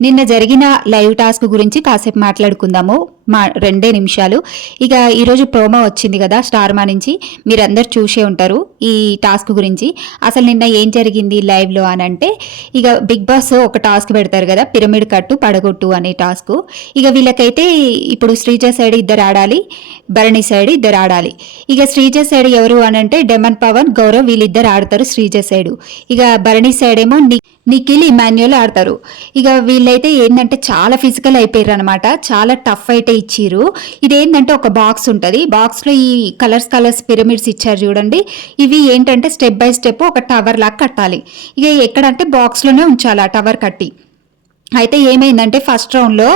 నిన్న జరిగిన live task గురించి కాసేపు మాట్లాడుకుందాము. 2 నిమిషాలు. ఇక ఈరోజు ప్రోమో వచ్చింది కదా స్టార్ మా నుంచి, మీరందరు చూసే ఉంటారు ఈ టాస్క్ గురించి. అసలు నిన్న ఏం జరిగింది లైవ్లో అని అంటే, ఇక బిగ్ బాస్ ఒక టాస్క్ పెడతారు కదా, పిరమిడ్ కట్టు పడగొట్టు అనే టాస్క్. ఇక వీళ్ళకైతే ఇప్పుడు శ్రీజ సైడ్ ఇద్దరు ఆడాలి, భరణి సైడ్ ఇద్దరు ఆడాలి. ఇక శ్రీజ సైడ్ ఎవరు అని అంటే డెమన్ పవన్, గౌరవ్ వీళ్ళిద్దరు ఆడతారు శ్రీజ సైడు. ఇక భరణి సైడ్ ఏమో నిఖిల్, ఇమాన్యుయల్ ఆడతారు. ఇక వీళ్ళైతే ఏంటంటే చాలా ఫిజికల్ అయిపోయారు అనమాట, చాలా టఫ్ అయితే ఇచ్చిర్రు. ఇదేంటంటే ఒక బాక్స్ ఉంటుంది, బాక్స్లో ఈ కలర్స్ పిరమిడ్స్ ఇచ్చారు చూడండి. ఇవి ఏంటంటే స్టెప్ బై స్టెప్ ఒక టవర్ లాగా కట్టాలి. ఇక ఎక్కడంటే బాక్స్లోనే ఉంచాలి ఆ టవర్ కట్టి. అయితే ఏమైందంటే ఫస్ట్ రౌండ్లో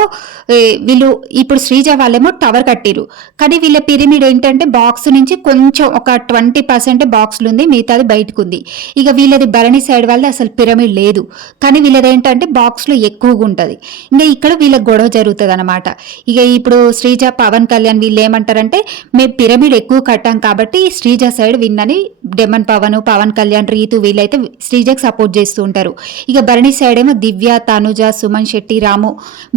వీళ్ళు ఇప్పుడు శ్రీజ వాళ్ళేమో టవర్ కట్టిరు, కానీ వీళ్ళ పిరమిడ్ ఏంటంటే బాక్స్ నుంచి కొంచెం ఒక 20% బాక్స్లు ఉంది, మిగతాది బయటకు ఉంది. ఇక వీళ్ళది భరణి సైడ్ వాళ్ళది అసలు పిరమిడ్ లేదు, కానీ వీళ్ళది ఏంటంటే బాక్స్లో ఎక్కువగా ఉంటుంది. ఇంకా ఇక్కడ వీళ్ళకి గొడవ జరుగుతుంది అనమాట. ఇక ఇప్పుడు శ్రీజ, పవన్ కళ్యాణ్ వీళ్ళు ఏమంటారంటే మేము పిరమిడ్ ఎక్కువ కట్టాం కాబట్టి శ్రీజ సైడ్ విన్ అని డెమన్ పవన్ కళ్యాణ్, రీతు వీళ్ళైతే శ్రీజకి సపోర్ట్ చేస్తూ ఉంటారు. ఇక భరణి సైడ్ ఏమో దివ్య, తనుజ, సుమన్ శెట్టి, రాము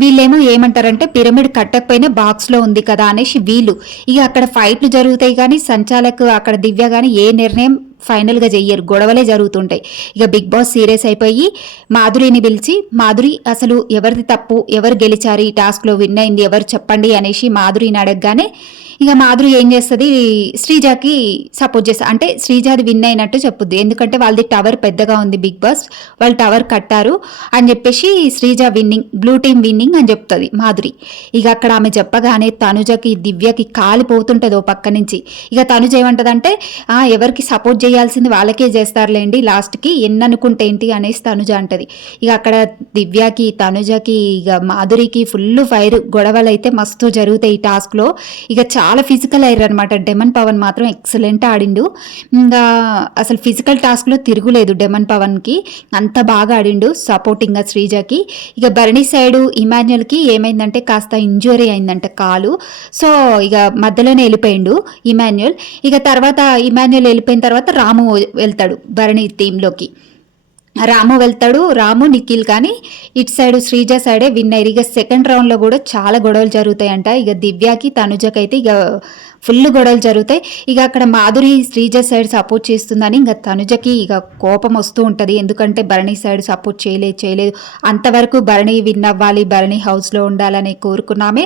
వీళ్ళేమో ఏమంటారంటే పిరమిడ్ కట్టకపోయినా బాక్స్లో ఉంది కదా అనేసి వీళ్ళు. ఇక అక్కడ ఫైట్లు జరుగుతాయి, కానీ సంచాలకు అక్కడ దివ్య కానీ ఏ నిర్ణయం ఫైనల్గా చెయ్యరు, గొడవలే జరుగుతుంటాయి. ఇక బిగ్ బాస్ సీరియస్ అయిపోయి మాధురిని పిలిచి, మాధురి అసలు ఎవరిది తప్పు, ఎవరు గెలిచారు ఈ టాస్క్లో, విన్ అయింది ఎవరు చెప్పండి అనేసి మాధురిని అడగగానే ఇక మాధురి ఏం చేస్తుంది, శ్రీజాకి సపోర్ట్ చేస్తుంది. అంటే శ్రీజాది విన్ అయినట్టు చెప్పుద్ది, ఎందుకంటే వాళ్ళది టవర్ పెద్దగా ఉంది, బిగ్ బాస్ వాళ్ళు టవర్ కట్టారు అని చెప్పేసి Sreeja winnowing, blue team winnowing అని చెప్తుంది మాధురి. ఇక అక్కడ ఆమె చెప్పగానే తనుజకి, దివ్యకి కాలిపోతుంటుంది ఓ పక్క నుంచి. ఇక తనుజ ఏమంటదంటే ఎవరికి సపోర్ట్ చేయాల్సింది వాళ్ళకే చేస్తారులేండి లాస్ట్కి, ఎన్ననుకుంటే ఏంటి అనేసి తనుజ అంటది. ఇక అక్కడ దివ్యకి, తనుజకి, ఇక మాధురికి ఫుల్ ఫైర్, గొడవలు అయితే మస్తు జరుగుతాయి ఈ టాస్క్లో. ఇక చాలా ఫిజికల్ అయ్యారు అనమాట. డెమన్ పవన్ మాత్రం ఎక్సలెంట్ ఆడిండు. ఇంకా అసలు ఫిజికల్ టాస్క్లో తిరుగులేదు డెమన్ పవన్కి, అంత బాగా ఆడిండు సపోర్టింగ్గా శ్రీజకి. ఇక భరణి సైడు ఇమాన్యుయల్కి ఏమైందంటే కాస్త ఇంజురీ అయిందంట కాలు, సో ఇక మధ్యలోనే వెళ్ళిపోయిండు ఇమాన్యుయల్. ఇక తర్వాత ఇమాన్యుయల్ వెళ్ళిపోయిన తర్వాత రాము వెళ్తాడు భరణి టీంలోకి. రాము వెళ్తాడు, రాము, నిఖిల్ కానీ ఇటు సైడ్ శ్రీజ సైడే విన్ అయ్యారు. ఇక సెకండ్ రౌండ్లో కూడా చాలా గొడవలు జరుగుతాయంట. ఇక దివ్యకి, తనుజకైతే ఇక ఫుల్ గొడవలు జరుగుతాయి. ఇక అక్కడ మాధురి శ్రీజ సైడ్ సపోర్ట్ చేస్తుందని ఇంకా తనుజకి ఇక కోపం వస్తూ ఉంటుంది, ఎందుకంటే భరణి సైడ్ సపోర్ట్ చేయలేదు అంతవరకు భరణి విన్ అవ్వాలి, భరణి హౌస్లో ఉండాలని కోరుకున్నామే,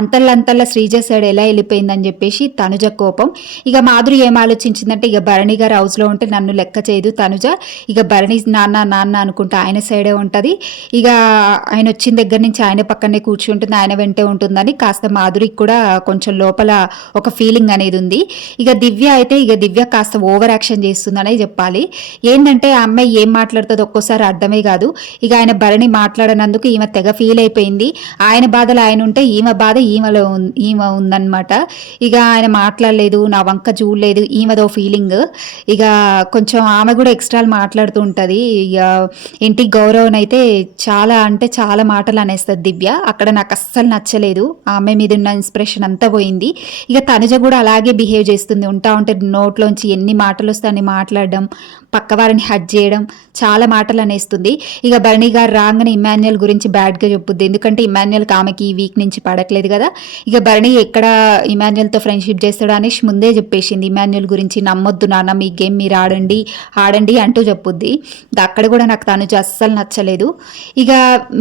అంతల్లా శ్రీజ సైడ్ ఎలా వెళ్ళిపోయిందని చెప్పేసి తనుజ కోపం. ఇక మాధురి ఏం ఆలోచించిందంటే ఇక భరణి గారు హౌస్లో ఉంటే నన్ను లెక్క చేయదు తనుజ, ఇక భరణి నాన్న అనుకుంటే ఆయన సైడే ఉంటుంది, ఇక ఆయన వచ్చిన దగ్గర నుంచి ఆయన పక్కనే కూర్చుంటుంది, ఆయన వెంటే ఉంటుందని కాస్త మాధురికి కూడా కొంచెం లోపల ఒక ఫీలింగ్ అనేది ఉంది. ఇక దివ్య కాస్త ఓవర్ యాక్షన్ చేస్తుందనే చెప్పాలి. ఏంటంటే ఆ అమ్మాయి ఏం మాట్లాడుతుందో ఒక్కోసారి అర్థమే కాదు. ఇక ఆయన భరణి మాట్లాడనందుకు ఈమె తెగ ఫీల్ అయిపోయింది. ఆయన బాధలు ఆయన ఉంటే ఈమె బాధ ఈమె ఉందన్నమాట. ఇక ఆయన మాట్లాడలేదు, నా వంక చూడలేదు, ఈమెదో ఫీలింగ్. ఇక కొంచెం ఆమె కూడా ఎక్స్ట్రా మాట్లాడుతూ ఉంటుంది. ఇక ఇంటికి గౌరవం అయితే చాలా అంటే చాలా మాటలు అనేస్తుంది దివ్య. అక్కడ నాకు అస్సలు నచ్చలేదు, ఆమె మీద ఉన్న ఇన్స్పిరేషన్ అంతా పోయింది. ఇక తనుజ కూడా అలాగే బిహేవ్ చేస్తుంది, ఉంటే నోట్లోంచి ఎన్ని మాటలు వస్తే అన్ని మాట్లాడడం, పక్కవారిని హట్ చేయడం, చాలా మాటలు అనేస్తుంది. ఇక భరణి గారు రాగానే ఇమాన్యుయల్ గురించి బ్యాడ్గా చెప్పుద్ది, ఎందుకంటే ఇమాన్యుయల్కి ఆమెకి ఈ వీక్ నుంచి పడట్లేదు కదా. ఇక భరణి ఎక్కడ ఇమాన్యుయల్తో ఫ్రెండ్షిప్ చేస్తాడు అనేసి ముందే చెప్పేసింది, ఇమాన్యుయల్ గురించి నమ్మొద్దు నాన్న, మీ గేమ్ మీరు ఆడండి అంటూ చెప్పుద్ది. అక్కడ కూడా నాకు తనుజ అస్సలు నచ్చలేదు. ఇక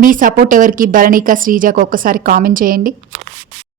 మీ సపోర్ట్ ఎవరికి, భరణిక, శ్రీజకు ఒక్కసారి కామెంట్ చేయండి.